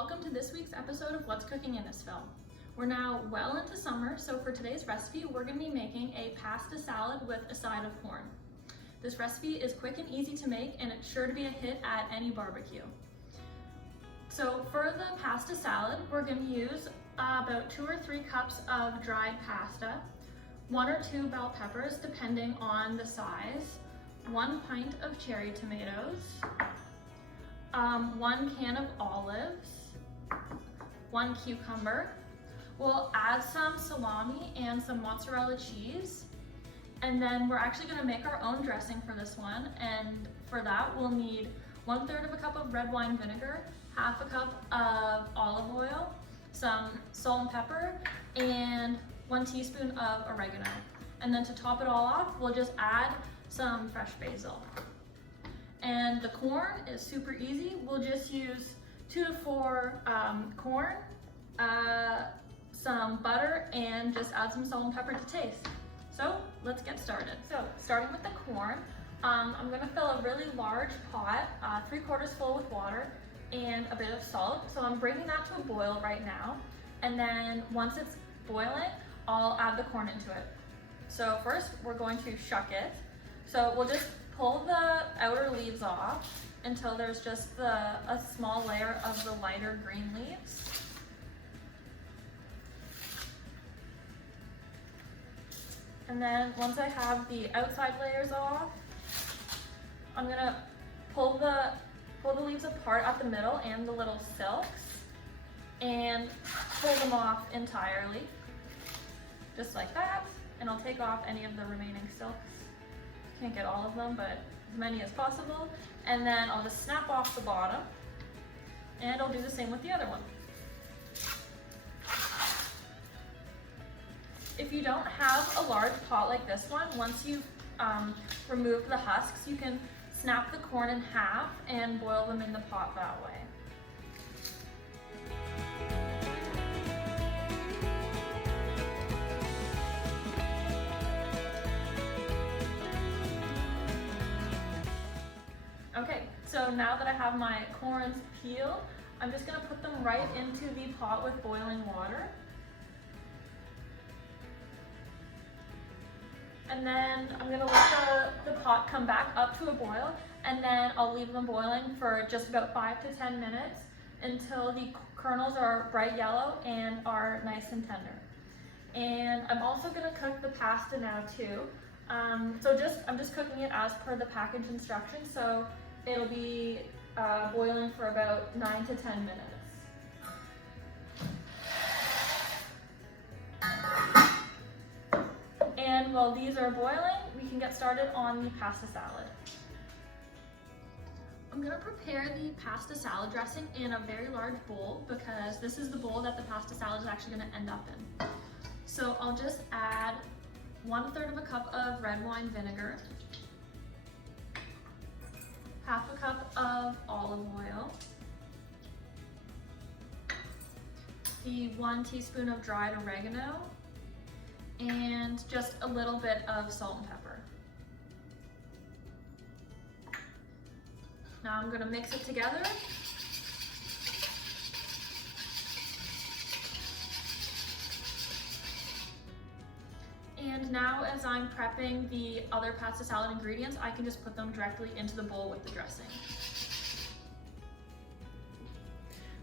welcome to this week's episode of What's Cooking Innisfil. We're now well into summer, so for today's recipe, we're going to be making a pasta salad with a side of corn. This recipe is quick and easy to make, and it's sure to be a hit at any barbecue. So for the pasta salad, we're going to use about 2 or 3 cups of dried pasta, 1 or 2 bell peppers depending on the size, 1 pint of cherry tomatoes, 1 can of olives, 1 cucumber. We'll add some salami and some mozzarella cheese. And then we're actually gonna make our own dressing for this one. And for that, we'll need 1/3 of a cup of red wine vinegar, 1/2 cup of olive oil, some salt and pepper, and 1 teaspoon of oregano. And then to top it all off, we'll just add some fresh basil. And the corn is super easy. We'll just use 2 to 4 corn, some butter, and just add some salt and pepper to taste. So let's get started. So starting with the corn, I'm gonna fill a really large pot, 3/4 full with water and a bit of salt. So I'm bringing that to a boil right now. And then once it's boiling, I'll add the corn into it. So first we're going to shuck it. So we'll just pull the outer leaves off until there's just a small layer of the lighter green leaves. And then once I have the outside layers off, I'm gonna pull the leaves apart at the middle and the little silks and pull them off entirely, just like that. And I'll take off any of the remaining silks. Can't get all of them, but as many as possible. And then I'll just snap off the bottom, and I'll do the same with the other one. If you don't have a large pot like this one, once you've removed the husks, you can snap the corn in half and boil them in the pot that way. Okay, so now that I have my corns peeled, I'm just gonna put them right into the pot with boiling water. And then I'm gonna let the pot come back up to a boil, and then I'll leave them boiling for just about 5 to 10 minutes until the kernels are bright yellow and are nice and tender. And I'm also gonna cook the pasta now too. I'm just cooking it as per the package instructions, so it'll be boiling for about 9 to 10 minutes. And while these are boiling, we can get started on the pasta salad. I'm gonna prepare the pasta salad dressing in a very large bowl because this is the bowl that the pasta salad is actually gonna end up in. So I'll just add 1/3 of a cup of red wine vinegar, 1/2 cup of olive oil, the 1 teaspoon of dried oregano, and just a little bit of salt and pepper. Now I'm gonna mix it together. And now as I'm prepping the other pasta salad ingredients, I can just put them directly into the bowl with the dressing.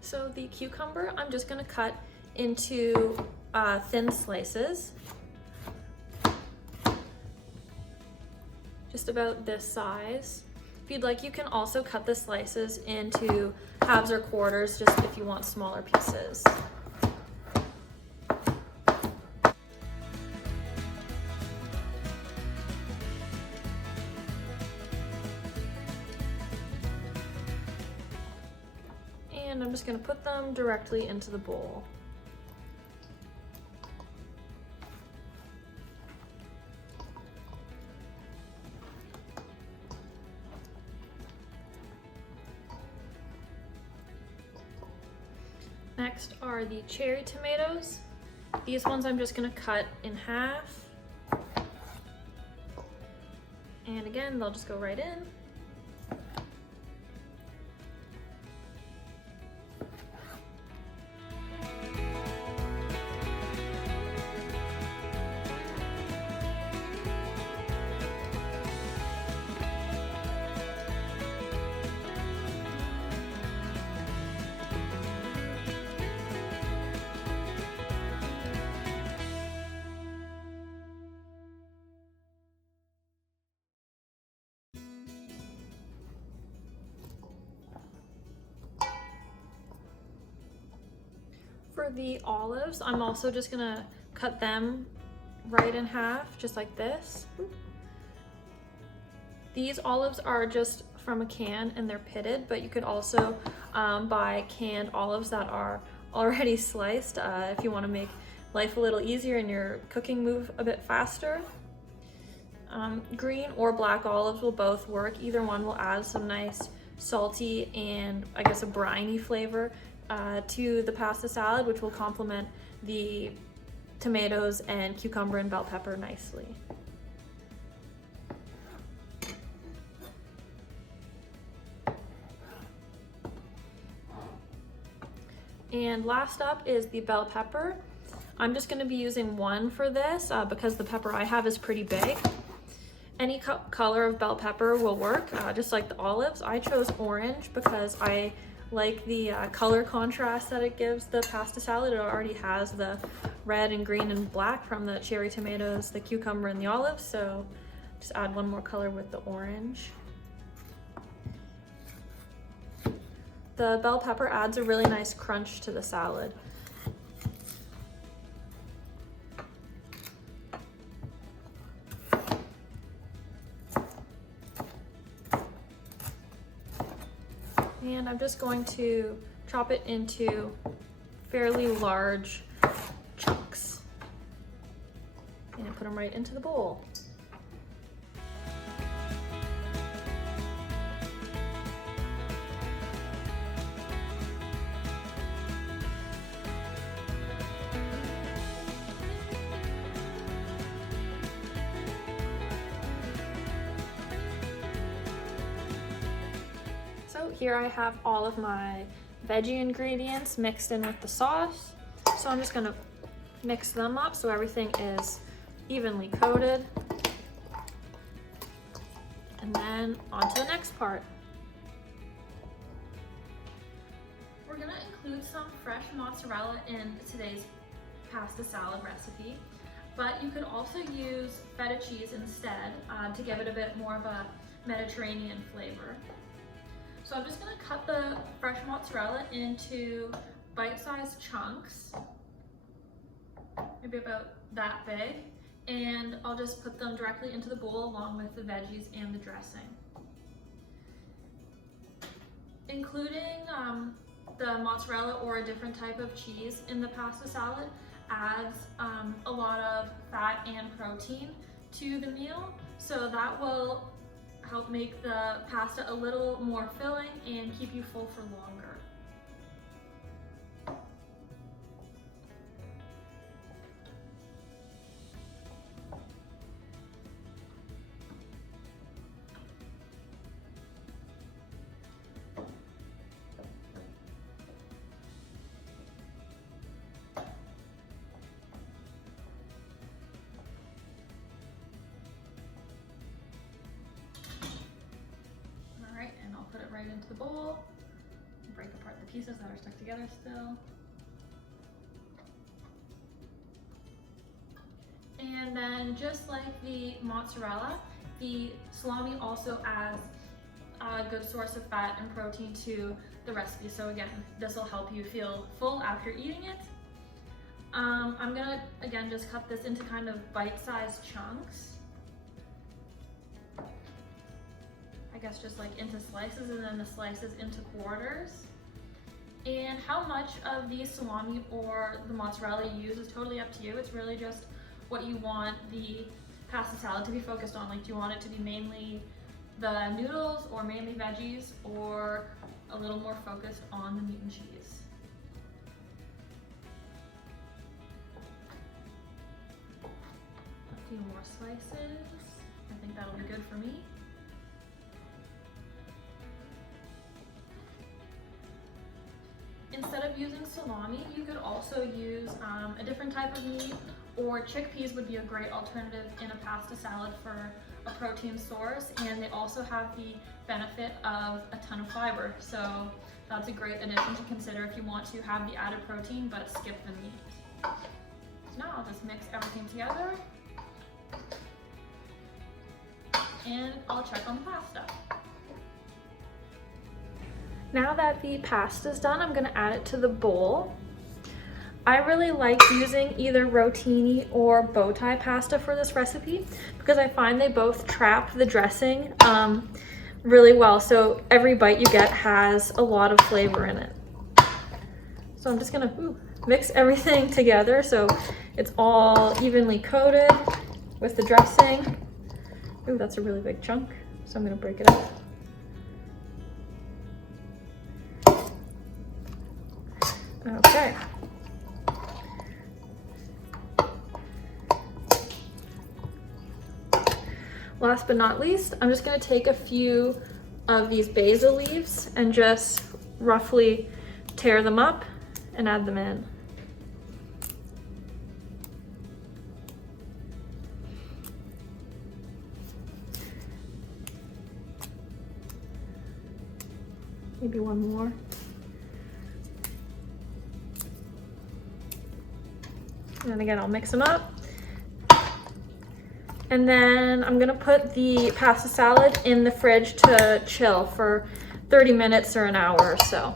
So the cucumber, I'm just gonna cut into thin slices. Just about this size. If you'd like, you can also cut the slices into halves or quarters, just if you want smaller pieces. And I'm just gonna put them directly into the bowl. Next are the cherry tomatoes. These ones I'm just gonna cut in half. And again, they'll just go right in. for the olives, I'm also just gonna cut them right in half, just like this. These olives are just from a can and they're pitted, but you could also buy canned olives that are already sliced if you want to make life a little easier and your cooking move a bit faster. Green or black olives will both work. Either one will add some nice salty and I guess a briny flavor to the pasta salad, which will complement the tomatoes and cucumber and bell pepper nicely. And last up is the bell pepper. I'm just gonna be using one for this because the pepper I have is pretty big. Any color of bell pepper will work, just like the olives. I chose orange because I like the color contrast that it gives the pasta salad. It already has the red and green and black from the cherry tomatoes, the cucumber, and the olives, so just add one more color with the orange. The bell pepper adds a really nice crunch to the salad. And I'm just going to chop it into fairly large chunks and put them right into the bowl. So here I have all of my veggie ingredients mixed in with the sauce. So I'm just gonna mix them up so everything is evenly coated. And then on to the next part. We're gonna include some fresh mozzarella in today's pasta salad recipe, but you could also use feta cheese instead to give it a bit more of a Mediterranean flavor. So I'm just gonna cut the fresh mozzarella into bite-sized chunks, maybe about that big, and I'll just put them directly into the bowl along with the veggies and the dressing. Including the mozzarella or a different type of cheese in the pasta salad adds a lot of fat and protein to the meal, so that will help make the pasta a little more filling and keep you full for longer. Put it right into the bowl, break apart the pieces that are stuck together still. And then just like the mozzarella, the salami also adds a good source of fat and protein to the recipe. So again, this will help you feel full after eating it. I'm gonna, again, just cut this into kind of bite-sized chunks. I guess just like into slices and then the slices into quarters. And how much of the salami or the mozzarella you use is totally up to you. It's really just what you want the pasta salad to be focused on. Like, do you want it to be mainly the noodles or mainly veggies, or a little more focused on the meat and cheese? A few more slices. I think that'll be good for me. Instead of using salami, you could also use a different type of meat, or chickpeas would be a great alternative in a pasta salad for a protein source, and they also have the benefit of a ton of fiber. So that's a great addition to consider if you want to have the added protein but skip the meat. So now I'll just mix everything together and I'll check on the pasta. Now that the pasta's done, I'm gonna add it to the bowl. I really like using either rotini or bow tie pasta for this recipe because I find they both trap the dressing really well. So every bite you get has a lot of flavor in it. So I'm just gonna mix everything together so it's all evenly coated with the dressing. Ooh, that's a really big chunk, so I'm gonna break it up. Okay. Last but not least, I'm just gonna take a few of these basil leaves and just roughly tear them up and add them in. Maybe one more. And again, I'll mix them up. And then I'm gonna put the pasta salad in the fridge to chill for 30 minutes or an hour or so.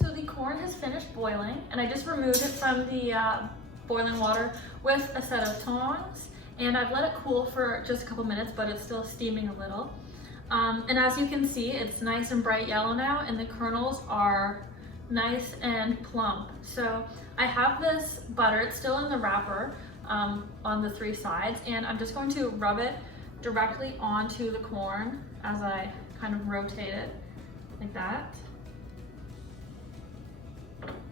So the corn has finished boiling and I just removed it from the boiling water with a set of tongs. And I've let it cool for just a couple minutes, but it's still steaming a little. And as you can see, it's nice and bright yellow now and the kernels are nice and plump. So I have this butter, it's still in the wrapper on the 3 sides, and I'm just going to rub it directly onto the corn as I kind of rotate it like that.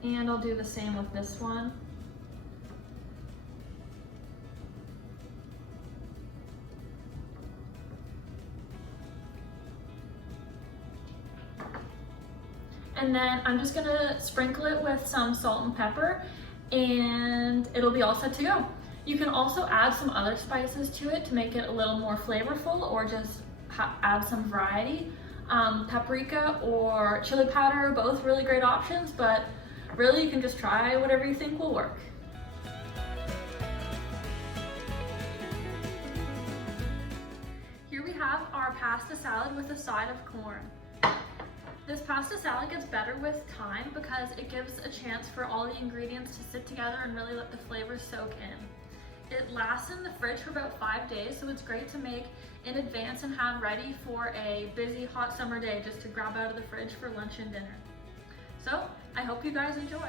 And I'll do the same with this one. And then I'm just gonna sprinkle it with some salt and pepper and it'll be all set to go. You can also add some other spices to it to make it a little more flavorful or just add some variety. Paprika or chili powder, both really great options, but really you can just try whatever you think will work. Here we have our pasta salad with a side of corn. This pasta salad gets better with time because it gives a chance for all the ingredients to sit together and really let the flavors soak in. It lasts in the fridge for about 5 days, so it's great to make in advance and have ready for a busy hot summer day just to grab out of the fridge for lunch and dinner. So I hope you guys enjoy.